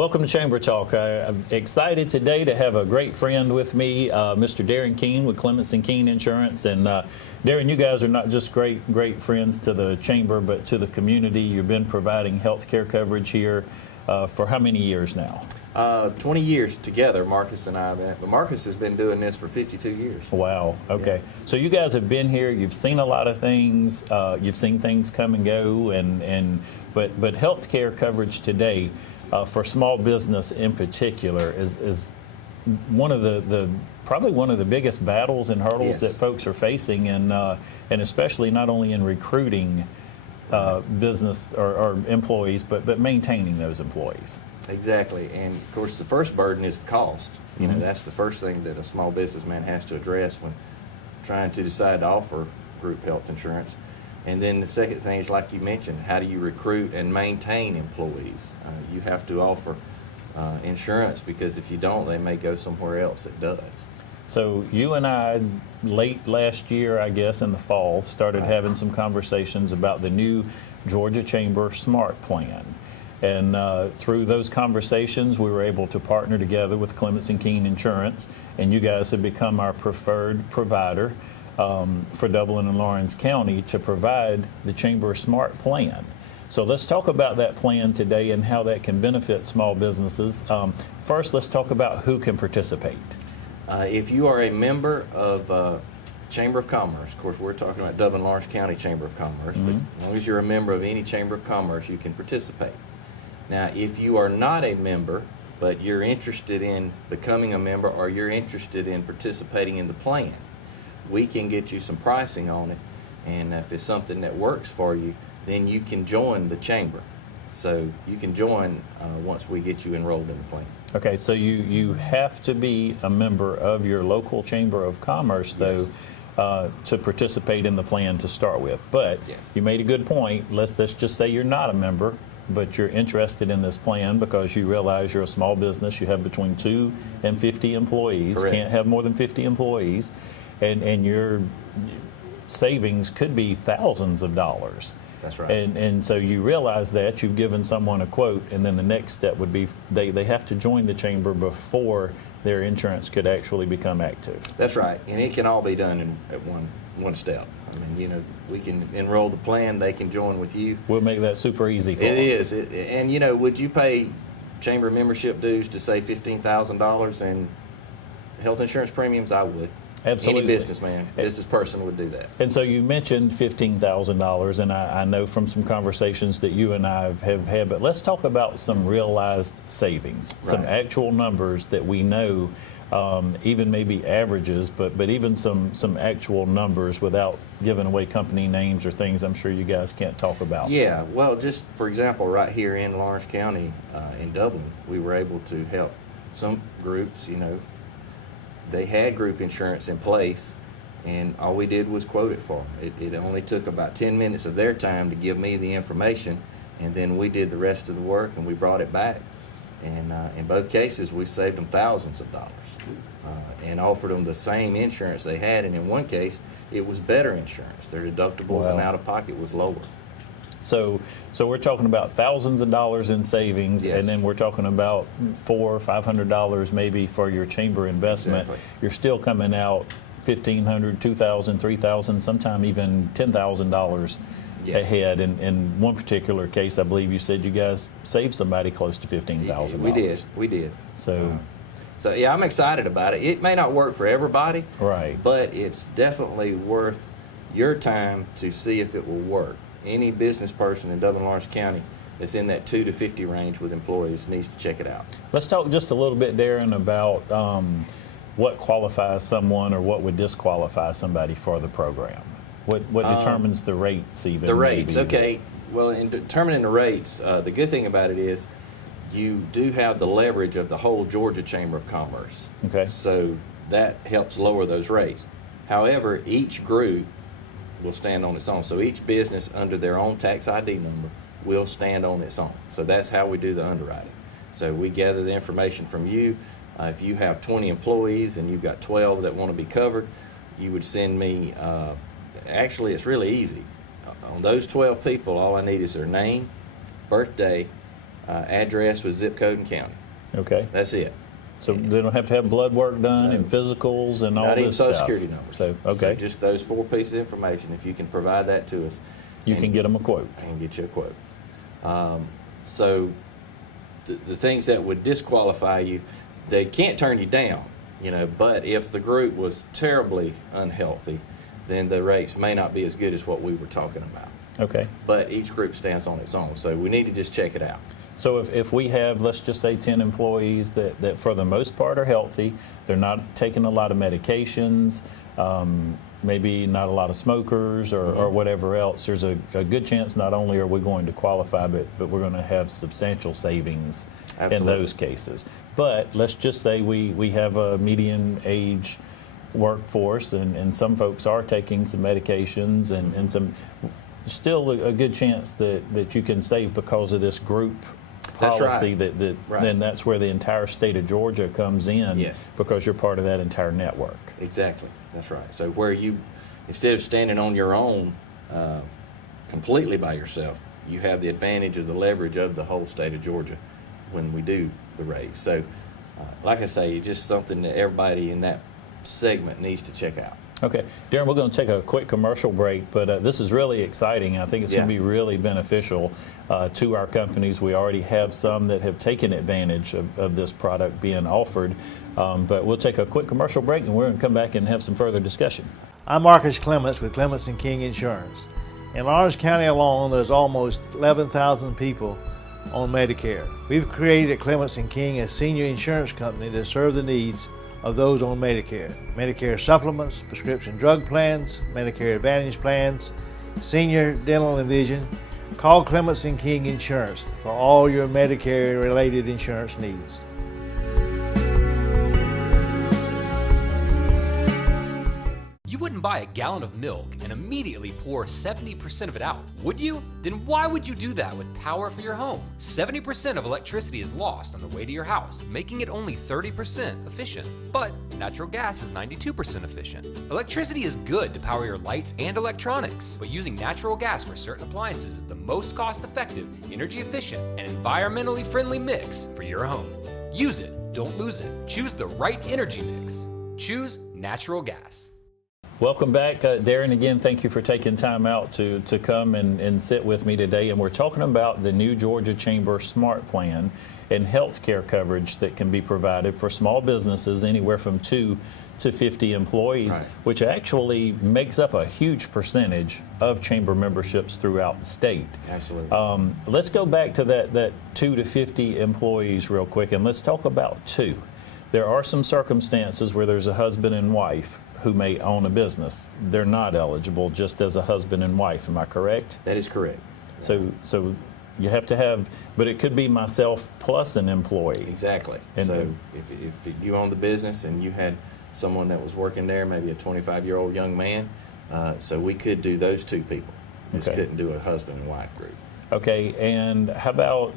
Welcome to Chamber Talk. I'm excited today to have a great friend with me, Mr. Darin Keene with Clements & Keene Insurance. And Darin, you guys are not just great friends to the Chamber, but to the community. You've been providing health care coverage here for how many years now? 20 years together, Marcus and I have been. But Marcus has been doing this for 52 years. Wow. Okay. Yeah. So you guys have been here. You've seen a lot of things. You've seen things come and go. But health care coverage today for small business in particular is one of the probably one of the biggest battles and hurdles Yes. that folks are facing, and especially not only in recruiting business or employees, but maintaining those employees. Exactly, and of course the first burden is the cost. You know, that's the first thing that a small businessman has to address when trying to decide to offer group health insurance. And then the second thing is, like you mentioned, how do you recruit and maintain employees? You have to offer insurance, because if you don't, they may go somewhere else that does. So you and I, late last year, I guess, in the fall, started having some conversations about the new Georgia Chamber Smart Plan. And through those conversations, we were able to partner together with Clements & Keene Insurance, and you guys have become our preferred provider for Dublin and Lawrence County to provide the Chamber Smart Plan. So let's talk about that plan today and how that can benefit small businesses. First, let's talk about who can participate. If you are a member of Chamber of Commerce, of course we're talking about Dublin and Lawrence County Chamber of Commerce, but as long as you're a member of any Chamber of Commerce, you can participate. Now, if you are not a member, but you're interested in becoming a member, or you're interested in participating in the plan, we can get you some pricing on it, and if it's something that works for you, then you can join the Chamber. So you can join once we get you enrolled in the plan. Okay, so you have to be a member of your local Chamber of Commerce, though, to participate in the plan to start with. But you made a good point. Let's just say you're not a member, but you're interested in this plan because you realize you're a small business. You have between 2 and 50 employees. Correct. Can't have more than 50 employees, and your savings could be thousands of dollars. That's right. And so you realize that you've given someone a quote, and then the next step would be they have to join the Chamber before their insurance could actually become active. That's right, and it can all be done at one step. I mean, you know, we can enroll the plan, they can join with you. We'll make that super easy for them. It is, and you know, would you pay Chamber membership dues to save $15,000 in health insurance premiums? I would. Absolutely. Any businessman, business person would do that. And so you mentioned $15,000, and I know from some conversations that you and I have had, but let's talk about some realized savings, some actual numbers that we know, even maybe averages, but even some actual numbers without giving away company names or things I'm sure you guys can't talk about. Yeah, well, just for example, right here in Lawrence County, in Dublin, we were able to help some groups. You know, they had group insurance in place, and all we did was quote it for them. It only took about 10 minutes of their time to give me the information, and then we did the rest of the work, and we brought it back. And in both cases, we saved them thousands of dollars and offered them the same insurance they had, and in one case, it was better insurance. Their deductibles and out-of-pocket was lower. So we're talking about thousands of dollars in savings, and then we're talking about $400 or $500 maybe for your Chamber investment. Exactly. You're still coming out $1,500, $2,000, $3,000, sometime even $10,000 ahead. In one particular case, I believe you said you guys saved somebody close to $15,000. We did. So yeah, I'm excited about it. It may not work for everybody, right, but it's definitely worth your time to see if it will work. Any business person in Dublin, Lawrence County that's in that 2 to 50 range with employees needs to check it out. Let's talk just a little bit, Darin, about what qualifies someone or what would disqualify somebody for the program. What determines the rates even? The rates, okay. Well, in determining the rates, the good thing about it is you do have the leverage of the whole Georgia Chamber of Commerce. Okay. So that helps lower those rates. However, each group will stand on its own. So each business under their own tax ID number will stand on its own. So that's how we do the underwriting. So we gather the information from you. If you have 20 employees and you've got 12 that want to be covered, you would send me, actually it's really easy. On those 12 people, all I need is their name, birthday, address with zip code and county. Okay. That's it. So they don't have to have blood work done and physicals and all Not even this social stuff. security numbers. So, okay. So just those 4 pieces of information, if you can provide that to us. You can get them a quote. I can get you a quote. So the things that would disqualify you, they can't turn you down, but if the group was terribly unhealthy, then the rates may not be as good as what we were talking about. Okay. But each group stands on its own, so we need to just check it out. So if we have, let's just say 10 employees that for the most part are healthy, they're not taking a lot of medications, maybe not a lot of smokers or whatever else, there's a good chance not only are we going to qualify, but we're going to have substantial savings in those cases. But let's just say we have a median age workforce and some folks are taking some medications and some, still a good chance that you can save because of this group policy. That's right. Right. Then that's where the entire state of Georgia comes in. Yes. Because you're part of that entire network. Exactly. That's right. So where you, instead of standing on your own completely by yourself, you have the advantage of the leverage of the whole state of Georgia when we do the raise. So like I say, just something that everybody in that segment needs to check out. Okay, Darin, we're going to take a quick commercial break, but this is really exciting. I think it's going to be really beneficial to our companies. We already have some that have taken advantage of this product being offered, but we'll take a quick commercial break and we're going to come back and have some further discussion. I'm Marcus Clements with Clements & King Insurance. In Lawrence County alone, there's almost 11,000 people on Medicare. We've created Clements & King, a senior insurance company to serve the needs of those on Medicare. Medicare supplements, prescription drug plans, Medicare Advantage plans, senior dental and vision. Call Clements & King Insurance for all your Medicare-related insurance needs. You wouldn't buy a gallon of milk and immediately pour 70% of it out, would you? Then why would you do that with power for your home? 70% of electricity is lost on the way to your house, making it only 30% efficient. But natural gas is 92% efficient. Electricity is good to power your lights and electronics, but using natural gas for certain appliances is the most cost-effective, energy-efficient, and environmentally friendly mix for your home. Use it, don't lose it. Choose the right energy mix. Choose natural gas. Welcome back. Darin, again, thank you for taking time out to come and sit with me today. And we're talking about the new Georgia Chamber Smart Plan and health care coverage that can be provided for small businesses anywhere from 2 to 50 employees, Right. which actually makes up a huge percentage of chamber memberships throughout the state. Absolutely. Let's go back to that 2 to 50 employees real quick, and let's talk about 2. There are some circumstances where there's a husband and wife who may own a business. They're not eligible just as a husband and wife, am I correct? That is correct. So you have to have, but it could be myself plus an employee. Exactly. And so if you own the business and you had someone that was working there, maybe a 25-year-old young man, so we could do those 2 people. Just Okay. couldn't do a husband and wife group. Okay, and how about,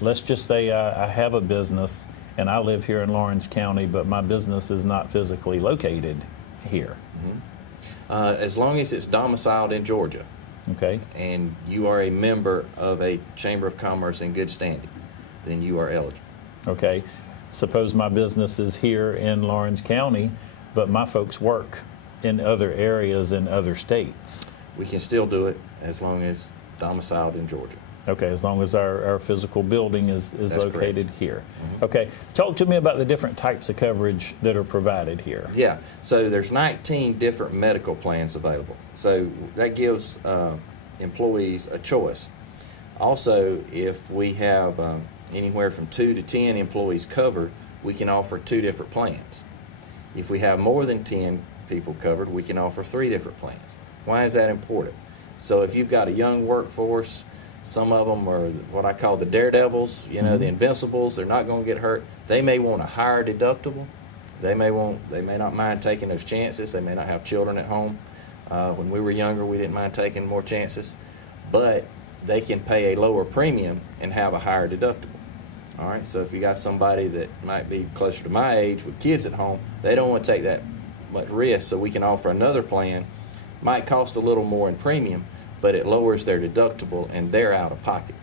let's just say I have a business and I live here in Lawrence County, but my business is not physically located here. As long as it's domiciled in Georgia Okay, and you are a member of a Chamber of Commerce in good standing, then you are eligible. okay. Suppose my business is here in Lawrence County, but my folks work in other areas in other states. We can still do it as long as domiciled in Georgia. Okay, as long as our physical building is That's located correct. here. Okay, talk to me about the different types of coverage that are provided here. Yeah, so there's 19 different medical plans available. So that gives employees a choice. Also, if we have anywhere from 2 to 10 employees covered, we can offer 2 different plans. If we have more than 10 people covered, we can offer 3 different plans. Why is that important? So if you've got a young workforce, some of them are what I call the daredevils, the invincibles. They're not going to get hurt. They may want a higher deductible. They may not mind taking those chances. They may not have children at home. When we were younger, we didn't mind taking more chances, but they can pay a lower premium and have a higher deductible. All right. So if you got somebody that might be closer to my age with kids at home, they don't want to take that much risk. So we can offer another plan. Might cost a little more in premium, but it lowers their deductible and they're out of pocket.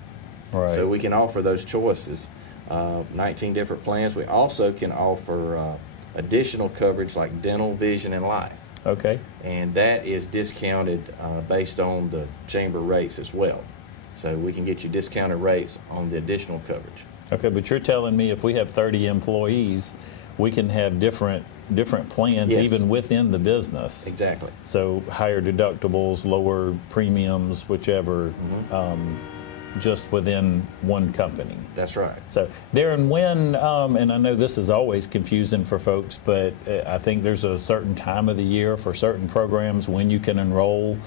Right. So we can offer those choices, 19 different plans. We also can offer additional coverage like dental, vision, and life. Okay. And that is discounted based on the chamber rates as well. So we can get you discounted rates on the additional coverage. Okay, but you're telling me if we have 30 employees, we can have different plans Yes. even within the business. Exactly. So higher deductibles, lower premiums, whichever, just within one company. That's right. So, Darin, when, and I know this is always confusing for folks, but I think there's a certain time of the year for certain programs when you can enroll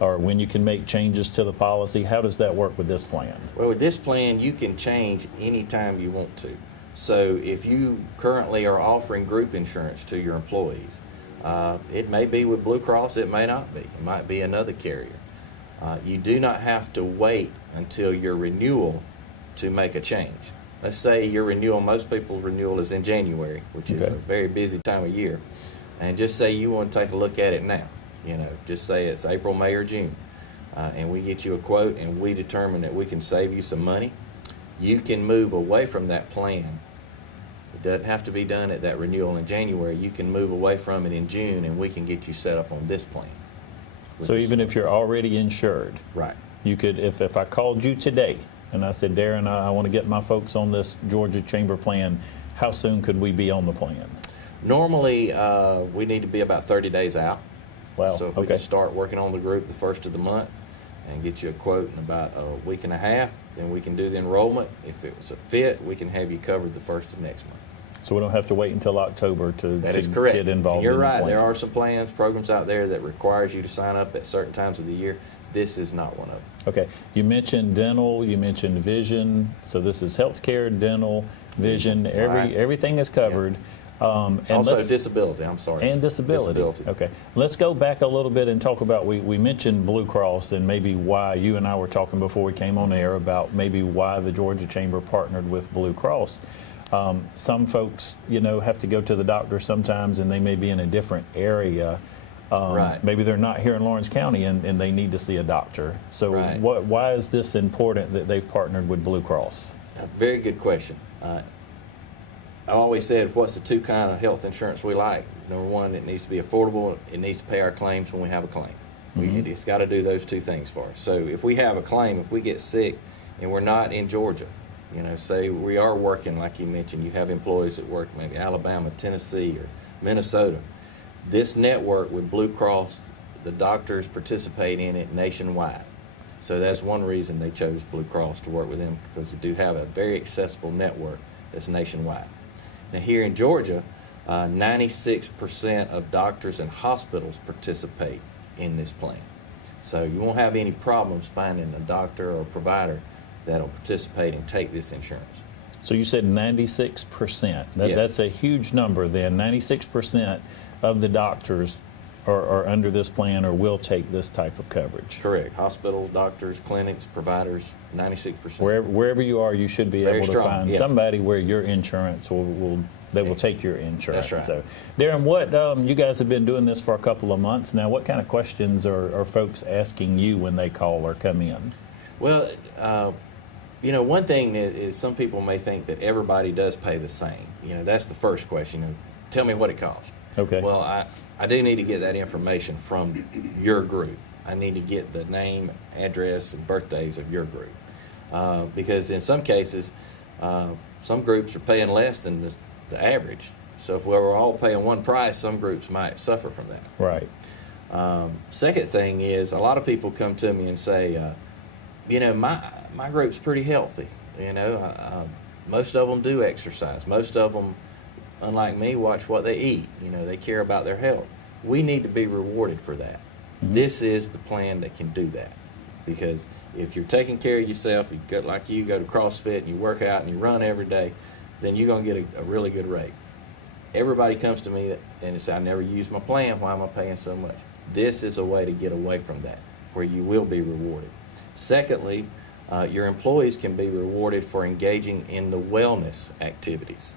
or when you can make changes to the policy. How does that work with this plan? Well, with this plan, you can change anytime you want to. So if you currently are offering group insurance to your employees, it may be with Blue Cross, it may not be. It might be another carrier. You do not have to wait until your renewal to make a change. Let's say your renewal, most people's renewal is in January, which is a very busy time of year. And just say you want to take a look at it now. You know, just say it's April, May, or June. And we get you a quote and we determine that we can save you some money. You can move away from that plan. It doesn't have to be done at that renewal in January. You can move away from it in June and we can get you set up on this plan. So even if you're already insured, Right. you could, if I called you today and I said, Darin, I want to get my folks on this Georgia Chamber plan, how soon could we be on the plan? Normally, we need to be about 30 days out. Wow, So if we okay. can start working on the group the first of the month and get you a quote in about a week and a half, then we can do the enrollment. If it was a fit, we can have you covered the first of next month. So we don't have to wait until October to That is correct. get involved And you're in the right. plan. There are some plans, programs out there that requires you to sign up at certain times of the year. This is not one of them. Okay, you mentioned dental, you mentioned vision, so this is healthcare, dental, vision, Right. everything is covered. And Also let's- disability, I'm sorry. And disability. Okay, let's go back a little bit and talk about, we mentioned Blue Cross and maybe why, you and I were talking before we came on air about maybe why the Georgia Chamber partnered with Blue Cross. Some folks, you know, have to go to the doctor sometimes and they may be in a different area. Right. Maybe they're not here in Lawrence County and they need to see a doctor. So Right. why is this important that they've partnered with Blue Cross? A very good question. I always said, what's the two kind of health insurance we like? Number one, it needs to be affordable. It needs to pay our claims when we have a claim. It's got to do those two things for us. So if we have a claim, if we get sick and we're not in Georgia, you know, say we are working, like you mentioned, you have employees that work maybe Alabama, Tennessee, or Minnesota. This network with Blue Cross, the doctors participate in it nationwide. So that's one reason they chose Blue Cross to work with them, because they do have a very accessible network that's nationwide. Now here in Georgia, 96% of doctors and hospitals participate in this plan. So you won't have any problems finding a doctor or provider that'll participate and take this insurance. So you said 96%. Yes. That's a huge number then. 96% of the doctors are under this plan or will take this type of coverage. Correct. Hospitals, doctors, clinics, providers, 96%. Wherever you are, you should be Very able to strong, find yeah. somebody where your insurance will take your insurance. That's right. So, Darin, what you guys have been doing this for a couple of months now. What kind of questions are folks asking you when they call or come in? Well, you know, one thing is some people may think that everybody does pay the same. You know, that's the first question. You know, tell me what it costs. Okay. Well, I do need to get that information from your group. I need to get the name, address, and birthdays of your group. Because in some cases, some groups are paying less than the average. So if we were all paying one price, some groups might suffer from that. Right. Second thing is, a lot of people come to me and say, you know, my group's pretty healthy. You know, most of them do exercise. Most of them, unlike me, watch what they eat. You know, they care about their health. We need to be rewarded for that. This is the plan that can do that. Because if you're taking care of yourself, you go to CrossFit and you work out and you run every day, then you're going to get a really good rate. Everybody comes to me and says, I never use my plan. Why am I paying so much? This is a way to get away from that, where you will be rewarded. Secondly, your employees can be rewarded for engaging in the wellness activities.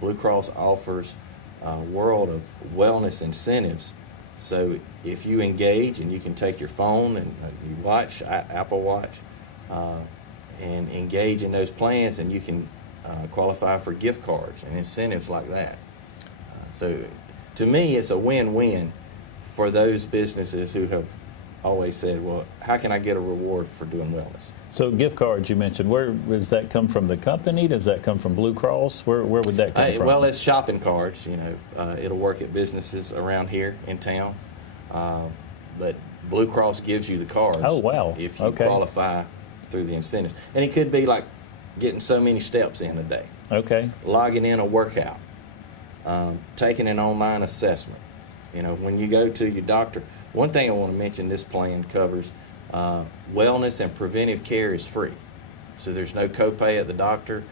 Blue Cross offers a world of wellness incentives. So if you engage and you can take your phone and you watch, Apple Watch, and engage in those plans, and you can qualify for gift cards and incentives like that. So to me, it's a win-win for those businesses who have always said, well, how can I get a reward for doing wellness? So gift cards you mentioned, where does that come from? The company? Does that come from Blue Cross? Where would that come from? Well, it's shopping cards. It'll work at businesses around here in town, but Blue Cross gives you the cards. Oh, wow. If you Okay. qualify through the incentives. And it could be like getting so many steps in a day, Okay. logging in a workout, taking an online assessment. When you go to your doctor, one thing I want to mention, this plan covers wellness and preventive care is free. So there's no copay at the doctor.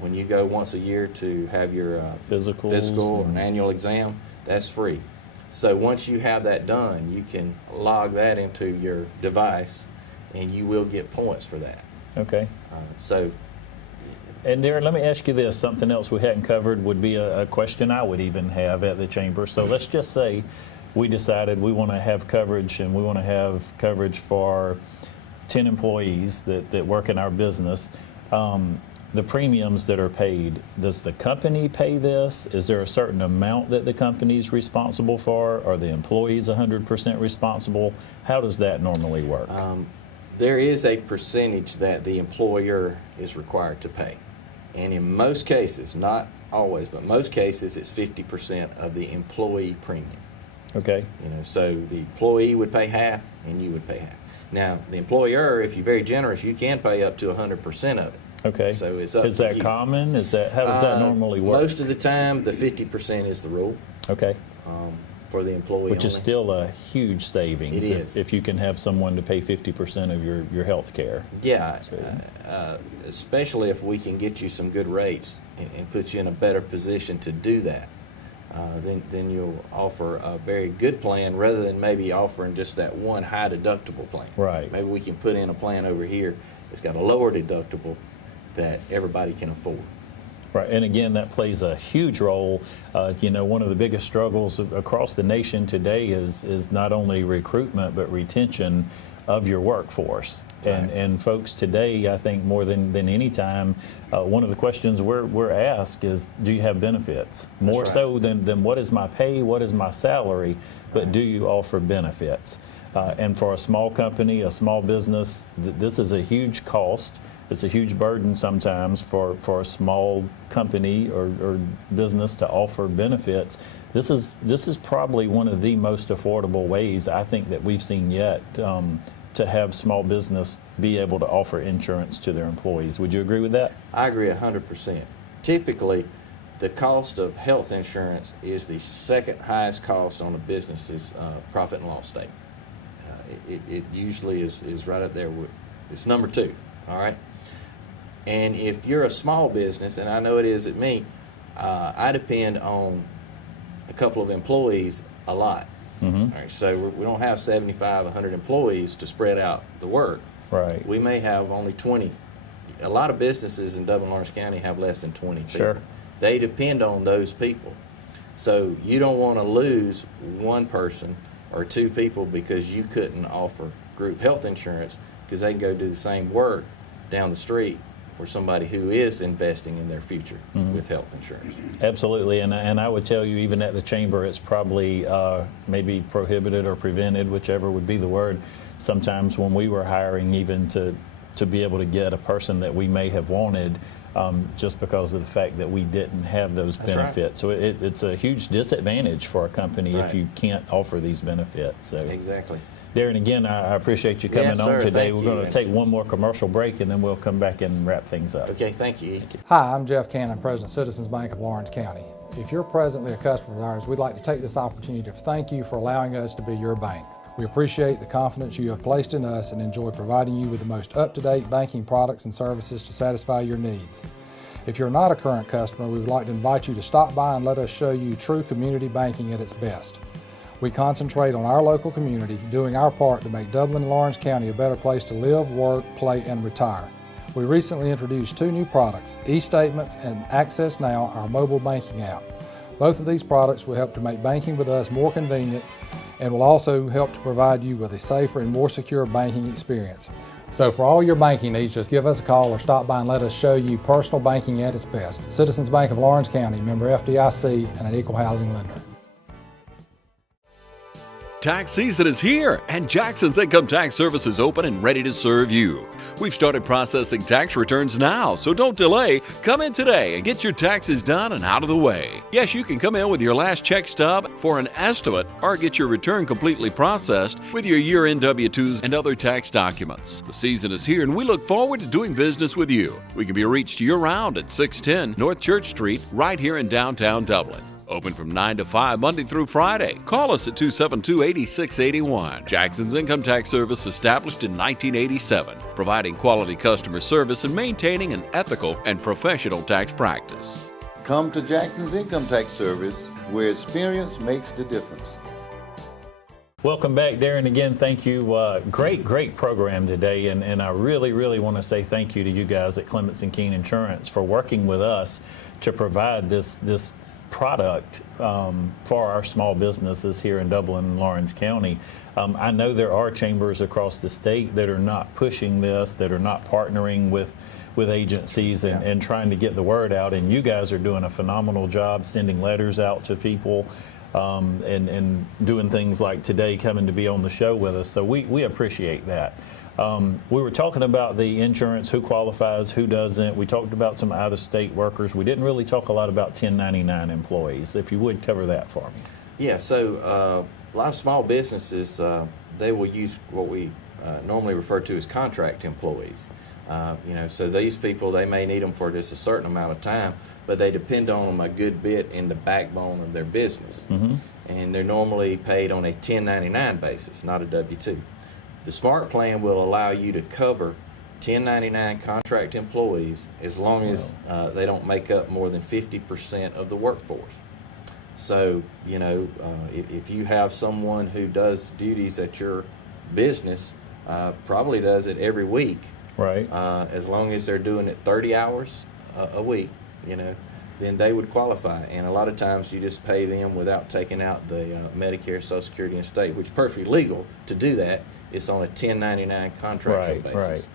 When you go once a year to have your physical or an annual exam, that's free. So once you have that done, you can log that into your device, and you will get points for that. Okay. And Darin, let me ask you this. Something else we hadn't covered would be a question I would even have at the chamber. So let's just say we decided we want to have coverage, and we want to have coverage for 10 employees that work in our business. The premiums that are paid, does the company pay this? Is there a certain amount that the company is responsible for? Are the employees 100% responsible? How does that normally work? There is a percentage that the employer is required to pay. And in most cases, not always, but most cases, it's 50% of the employee premium. Okay. So the employee would pay half, and you would pay half. Now, the employer, if you're very generous, you can pay up to 100% of it. Okay. So it's up Is to that you. common? How does that normally work? Most of the time, the 50% is the rule. Okay. For the employee Which is only. still a huge savings. It is. If you can have someone to pay 50% of your health care. Yeah, So- especially if we can get you some good rates and put you in a better position to do that. Then you'll offer a very good plan rather than maybe offering just that one high deductible plan. Right. Maybe we can put in a plan over here that's got a lower deductible that everybody can afford. Right, and again, that plays a huge role. One of the biggest struggles across the nation today is not only recruitment but retention of your workforce. Right. And folks today, I think more than any time, one of the questions we're asked is, do you have benefits? More right. so than what is my pay, what is my salary, but do you offer benefits? And for a small company, a small business, this is a huge cost. It's a huge burden sometimes for a small company or business to offer benefits. This is probably one of the most affordable ways I think that we've seen yet to have small business be able to offer insurance to their employees. Would you agree with that? I agree 100%. Typically, the cost of health insurance is the second highest cost on a business's profit and loss statement. It usually is right up there with, it's number 2, all right? And if you're a small business, and I know it is at me, I depend on a couple of employees a lot. Mm-hmm. All right, so we don't have 75, 100 employees to spread out the work. Right. We may have only 20. A lot of businesses in Dublin-Lawrence County have less than 20 people. Sure. They depend on those people. So you don't want to lose one person or 2 people because you couldn't offer group health insurance, because they can go do the same work down the street for somebody who is investing in their future with health insurance. Absolutely, and I would tell you, even at the chamber, it's probably maybe prohibited or prevented, whichever would be the word. Sometimes when we were hiring, even to be able to get a person that we may have wanted, just because of the fact that we didn't have those That's benefits. right. So it's a huge disadvantage for a company if Right. you can't offer these benefits. So. Exactly. Darin, again, I appreciate you coming Yes, on sir. today. Thank We're you. going to take one more commercial break, and then we'll come back and wrap things up. Okay, thank you. Hi, I'm Jeff Cannon, President of Citizens Bank of Lawrence County. If you're presently a customer of ours, we'd like to take this opportunity to thank you for allowing us to be your bank. We appreciate the confidence you have placed in us and enjoy providing you with the most up-to-date banking products and services to satisfy your needs. If you're not a current customer, we would like to invite you to stop by and let us show you true community banking at its best. We concentrate on our local community, doing our part to make Dublin and Lawrence County a better place to live, work, play, and retire. We recently introduced 2 new products, eStatements and Access Now, our mobile banking app. Both of these products will help to make banking with us more convenient and will also help to provide you with a safer and more secure banking experience. So for all your banking needs, just give us a call or stop by and let us show you personal banking at its best. Citizens Bank of Lawrence County, member FDIC, and an equal housing lender. Tax season is here, and Jackson's Income Tax Service is open and ready to serve you. We've started processing tax returns now, so don't delay. Come in today and get your taxes done and out of the way. Yes, you can come in with your last check stub for an estimate or get your return completely processed with your year-end W-2s and other tax documents. The season is here, and we look forward to doing business with you. We can be reached year-round at 610 North Church Street, right here in downtown Dublin. Open from 9 to 5 Monday through Friday. Call us at 272-8681. Jackson's Income Tax Service, established in 1987, providing quality customer service and maintaining an ethical and professional tax practice. Come to Jackson's Income Tax Service, where experience makes the difference. Welcome back, Darin. Again, thank you. Great program today, and I really want to say thank you to you guys at Clements & King Insurance for working with us to provide this product for our small businesses here in Dublin and Lawrence County. I know there are chambers across the state that are not pushing this, that are not partnering with agencies and trying to get the word out, and you guys are doing a phenomenal job sending letters out to people and doing things like today, coming to be on the show with us. So we appreciate that. We were talking about the insurance, who qualifies, who doesn't. We talked about some out-of-state workers. We didn't really talk a lot about 1099 employees. If you would cover that for me. Yeah, so a lot of small businesses, they will use what we normally refer to as contract employees. So these people, they may need them for just a certain amount of time, but they depend on them a good bit in the backbone of their business. Mm-hmm. And they're normally paid on a 1099 basis, not a W-2. The SMART plan will allow you to cover 1099 contract employees as long as they don't make up more than 50% of the workforce. So, if you have someone who does duties at your business, probably does it every week, right? As long as they're doing it 30 hours a week, then they would qualify. And a lot of times you just pay them without taking out the Medicare, Social Security, and state, which is perfectly legal to do that. It's on a 1099 contractual basis.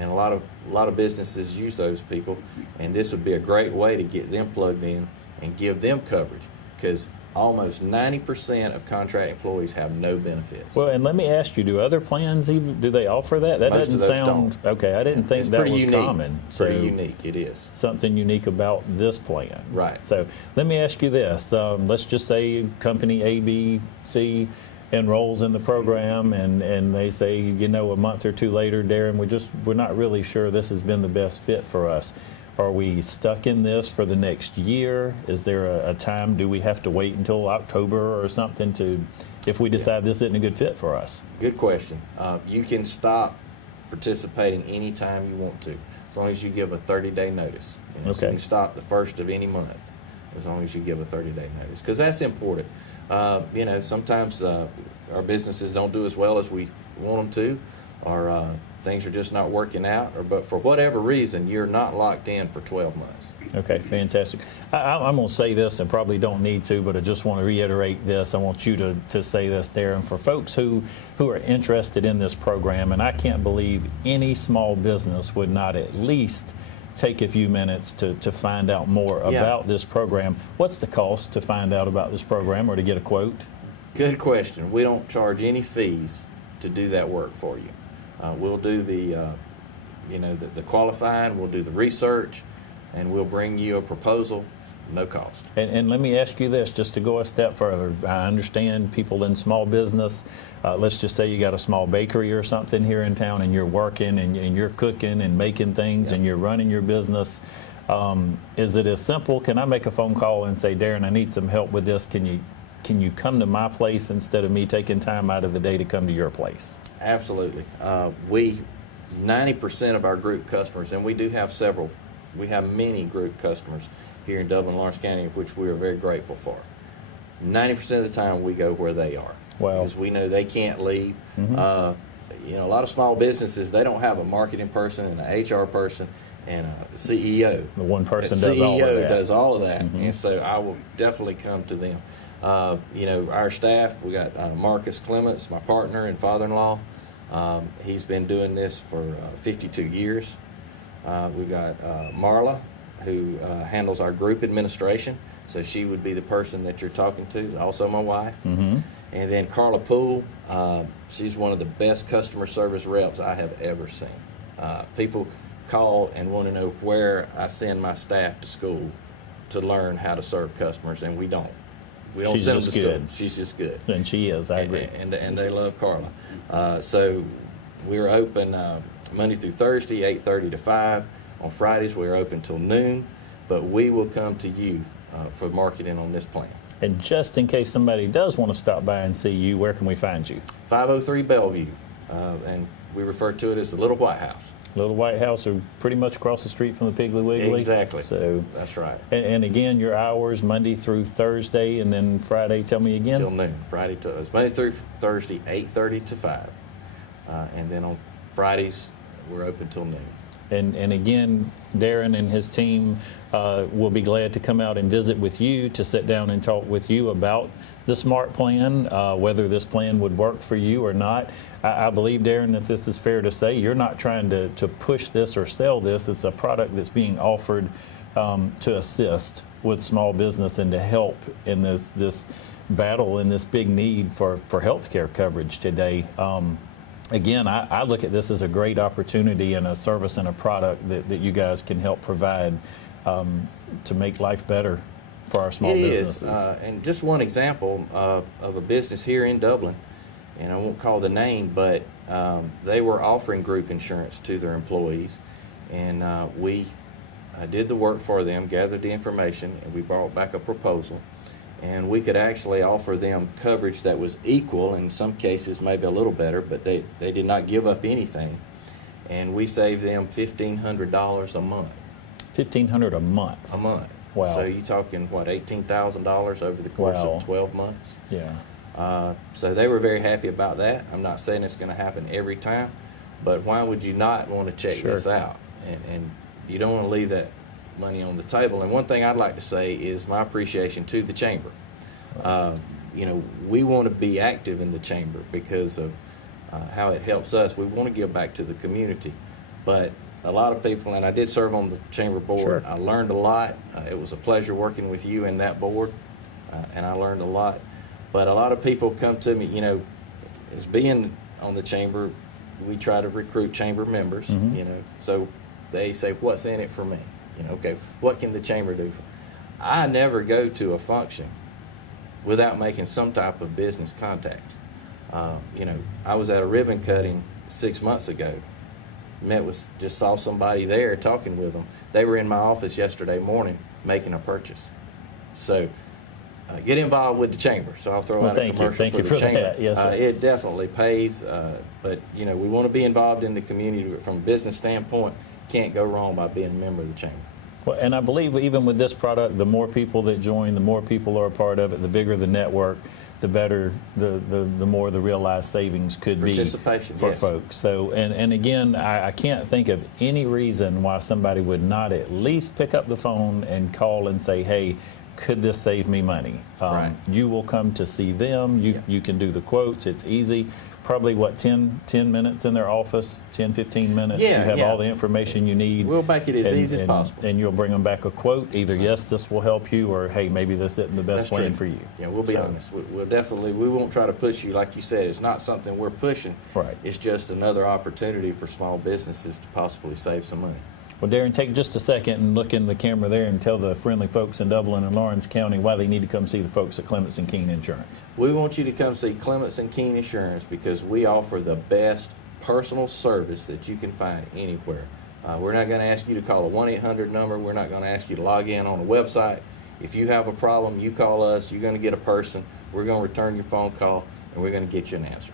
And a lot of businesses use those people, and this would be a great way to get them plugged in and give them coverage, because almost 90% of contract employees have no benefits. Well, and let me ask you, do other plans even, do they offer that? That Most doesn't of those sound, don't. okay, I didn't think It's that pretty was unique. common. Pretty unique, it is. Something unique about this plan. Right. So let me ask you this. Let's just say company A, B, C enrolls in the program, and they say, a month or two later, Darin, we're not really sure this has been the best fit for us. Are we stuck in this for the next year? Is there a time? Do we have to wait until October or something if we decide this isn't a good fit for us? Good question. You can stop participating anytime you want to, as long as you give a 30-day notice. So you can stop the first of any month, as long as you give a 30-day notice, because that's important. Sometimes our businesses don't do as well as we want them to, or things are just not working out, but for whatever reason, you're not locked in for 12 months. Okay, fantastic. I'm going to say this, and probably don't need to, but I just want to reiterate this. I want you to say this, Darin. For folks who are interested in this program, and I can't believe any small business would not at least take a few minutes to find out more about this program. What's the cost to find out about this program or to get a quote? Good question. We don't charge any fees to do that work for you. We'll do the qualifying, we'll do the research, and we'll bring you a proposal, no cost. And let me ask you this, just to go a step further. I understand people in small business, let's just say you got a small bakery or something here in town, and you're working and you're cooking and making things and you're running your business. Is it as simple, can I make a phone call and say, Darin, I need some help with this, can you come to my place instead of me taking time out of the day to come to your place? Absolutely. 90% of our group customers, and we do have several, we have many group customers here in Dublin, Lawrence County, which we are very grateful for. 90% of the time we go where they are. Wow. Because we know they can't leave. Mm-hmm. A lot of small businesses, they don't have a marketing person and an HR person and a CEO. The one person does all of that. CEO does all of that. Mm-hmm. And so I will definitely come to them. Our staff, we got Marcus Clements, my partner and father-in-law. He's been doing this for 52 years. We've got Marla, who handles our group administration. So she would be the person that you're talking to, also my wife. Mm-hmm. And then Carla Poole, she's one of the best customer service reps I have ever seen. People call and want to know where I send my staff to school to learn how to serve customers, and we don't. We don't She's send them just to school. good. She's just good. And she is, I agree. And they love Carla. So we're open Monday through Thursday, 8:30 to 5. On Fridays, we're open till noon, but we will come to you for marketing on this plan. And just in case somebody does want to stop by and see you, where can we find you? 503 Bellevue, and we refer to it as the Little White House. Little White House, are pretty much across the street from the Piggly Wiggly. Exactly. So That's right. And again, your hours Monday through Thursday, and then Friday. Tell me again. Till noon. It's Monday through Thursday, 8:30 to 5, and then on Fridays we're open till noon. And again, Darin and his team will be glad to come out and visit with you, to sit down and talk with you about the SMART plan, whether this plan would work for you or not. I believe, Darin, if this is fair to say, you're not trying to push this or sell this. It's a product that's being offered to assist with small business and to help in this battle and this big need for health care coverage today. Again, I look at this as a great opportunity and a service and a product that you guys can help provide to make life better for our small businesses. It is, and just one example of a business here in Dublin, and I won't call the name, but they were offering group insurance to their employees, and we did the work for them, gathered the information, and we brought back a proposal. And we could actually offer them coverage that was equal, in some cases maybe a little better, but they did not give up anything. And we saved them $1,500 a month. $1,500 a month. A month. Wow. So you're talking, what, $18,000 over the course Wow. of 12 months? Yeah. So they were very happy about that. I'm not saying it's going to happen every time, but why would you not want to check Sure. this out? And you don't want to leave that money on the table. And one thing I'd like to say is my appreciation to the chamber. You know, we want to be active in the chamber because of how it helps us. We want to give back to the community, but a lot of people, and I did serve on the chamber board. Sure. I learned a lot. It was a pleasure working with you in that board, and I learned a lot. But a lot of people come to me, you know, as being on the chamber, we try to recruit chamber members, Mm-hmm. you know, so they say, what's in it for me? You know, okay, what can the chamber do? I never go to a function without making some type of business contact. You know, I was at a ribbon cutting 6 months ago, just saw somebody there talking with them. They were in my office yesterday morning making a purchase. So get involved with the chamber. So I'll throw out a commercial Thank for you the for chamber. that. Yes, sir. It definitely pays, but you know, we want to be involved in the community from a business standpoint. Can't go wrong by being a member of the chamber. Well, and I believe even with this product, the more people that join, the more people are a part of it, the bigger the network, the better, the more the realized savings could be Participation, for yes. folks. So, and again, I can't think of any reason why somebody would not at least pick up the phone and call and say, hey, could this save me money? Right. You will come to see them. You can do the quotes. It's easy. Probably, what, 10 minutes in their office, 10, 15 minutes? Yeah, you have yeah. all the information you need. We'll make it as easy as possible. And you'll bring them back a quote, either yes, this will help you, or hey, maybe this isn't the best That's plan true. for you. Yeah, we'll be So, honest. We'll definitely, we won't try to push you. Like you said, it's not something we're pushing. Right. It's just another opportunity for small businesses to possibly save some money. Well, Darin, take just a second and look in the camera there and tell the friendly folks in Dublin and Lawrence County why they need to come see the folks at Clements and Keene Insurance. We want you to come see Clements and Keene Insurance because we offer the best personal service that you can find anywhere. We're not going to ask you to call a 1-800 number. We're not going to ask you to log in on a website. If you have a problem, you call us. You're going to get a person. We're going to return your phone call, and we're going to get you an answer.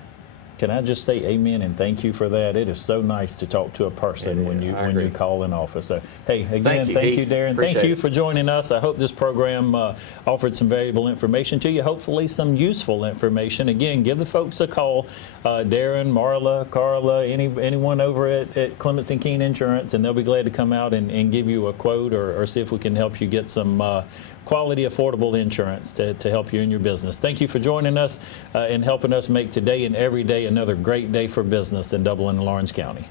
Can I just say amen and thank you for that? It is so nice to talk to a person when you call in office. So, hey, again, thank you, Darin. Thank you for joining us. I hope this program offered some valuable information to you, hopefully some useful information. Again, give the folks a call, Darin, Marla, Carla, anyone over at Clements and Keene Insurance, and they'll be glad to come out and give you a quote or see if we can help you get some quality, affordable insurance to help you in your business. Thank you for joining us and helping us make today and every day another great day for business in Dublin and Lawrence County.